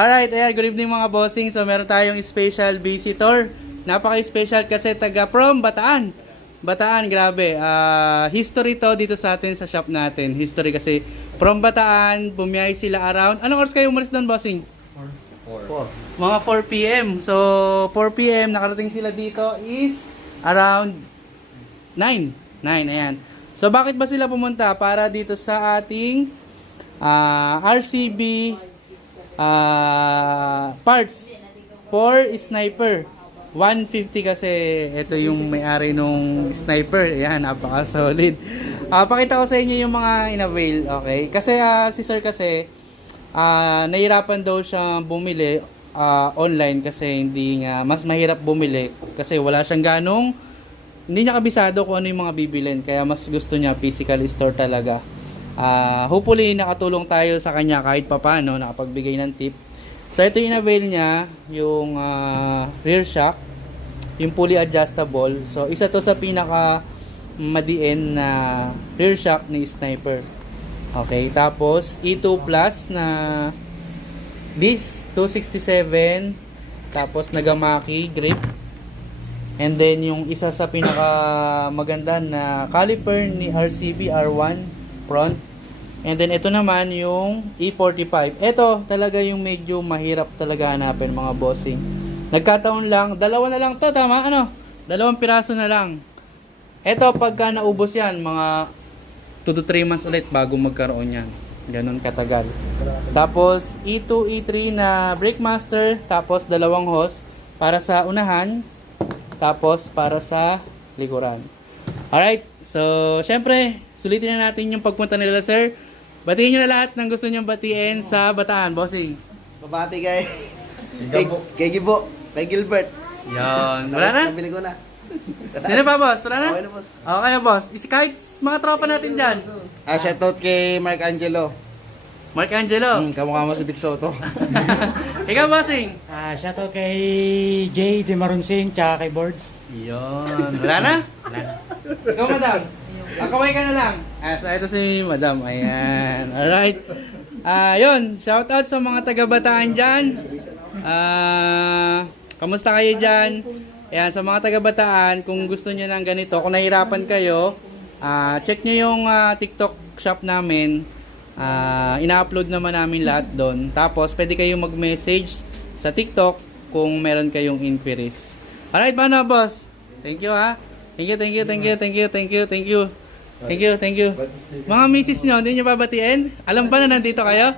Alright, ayan, good evening mga bossing. So meron tayong special visitor. Napaka-special kasi taga from Bataan. Bataan, grabe. History to dito sa atin sa shop natin. History kasi from Bataan, bumiyahe sila around. Anong oras kayo umalis doon, bossing? 4. Mga 4 PM. So 4 PM, nakarating sila dito is around 9. Ayan. So bakit ba sila pumunta? Para dito sa ating RCB parts for sniper 150 kasi ito yung may-ari nung sniper. Ayan, napaka solid. Pakita ko sa inyo yung mga in-avail, okay? Kasi si sir kasi nahirapan daw siyang bumili online kasi hindi nga mas mahirap bumili kasi wala siyang ganong hindi niya kabisado kung ano yung mga bibilin, kaya mas gusto niya physical store talaga. Hopefully nakatulong tayo sa kanya kahit papaano, nakapagbigay ng tip. So ito yung avail niya, yung rear shock, yung fully adjustable. So isa to sa pinaka madiin na rear shock ni sniper. Okay, tapos E2 Plus na disc 267, tapos Nagamaki grip. And then yung isa sa pinaka maganda na caliper ni RCB R1 front. And then ito naman yung E45. Ito talaga yung medyo mahirap talaga hanapin mga bossing. Nagkataon lang, dalawa na lang to, tama? Ano? 2 piraso na lang. Ito pagka naubos yan, mga 2 to 3 months ulit bago magkaroon yan. Ganon katagal. Tapos E2, E3 na brake master, tapos 2 hose para sa unahan, tapos para sa likuran. Alright, so syempre, sulitin na natin yung pagpunta nila sir. Batiin nyo na lahat ng gusto nyong batiin sa Bataan, bossing. Babati kay Gibo, kay Gilbert. Yan. Wala na? Nabili ko na. Sino pa, boss? Wala na? Okay na, boss. Okay, boss. Kahit mga tropa natin dyan. Shoutout kay Mark Angelo. Mark Angelo. Kamukha mo si Big Soto. Ikaw, bossing. Shoutout kay Jay De Marunsing tsaka kay Boards. Yun. Wala na? Wala na. Ikaw, madam. Kaway ka na lang. So ito si madam. Ayan. Alright. Yun. Shoutout sa mga taga-Bataan dyan. Kamusta kayo dyan? Ayan, sa mga taga-Bataan, kung gusto nyo ng ganito, kung nahirapan kayo, check nyo yung TikTok shop namin. Ina-upload naman namin lahat doon. Tapos, pwede kayong mag-message sa TikTok kung meron kayong inquiries. Alright, paano, boss? Thank you, ha? Thank you. Mga misis nyo, hindi nyo babatiin? Alam ba na nandito kayo?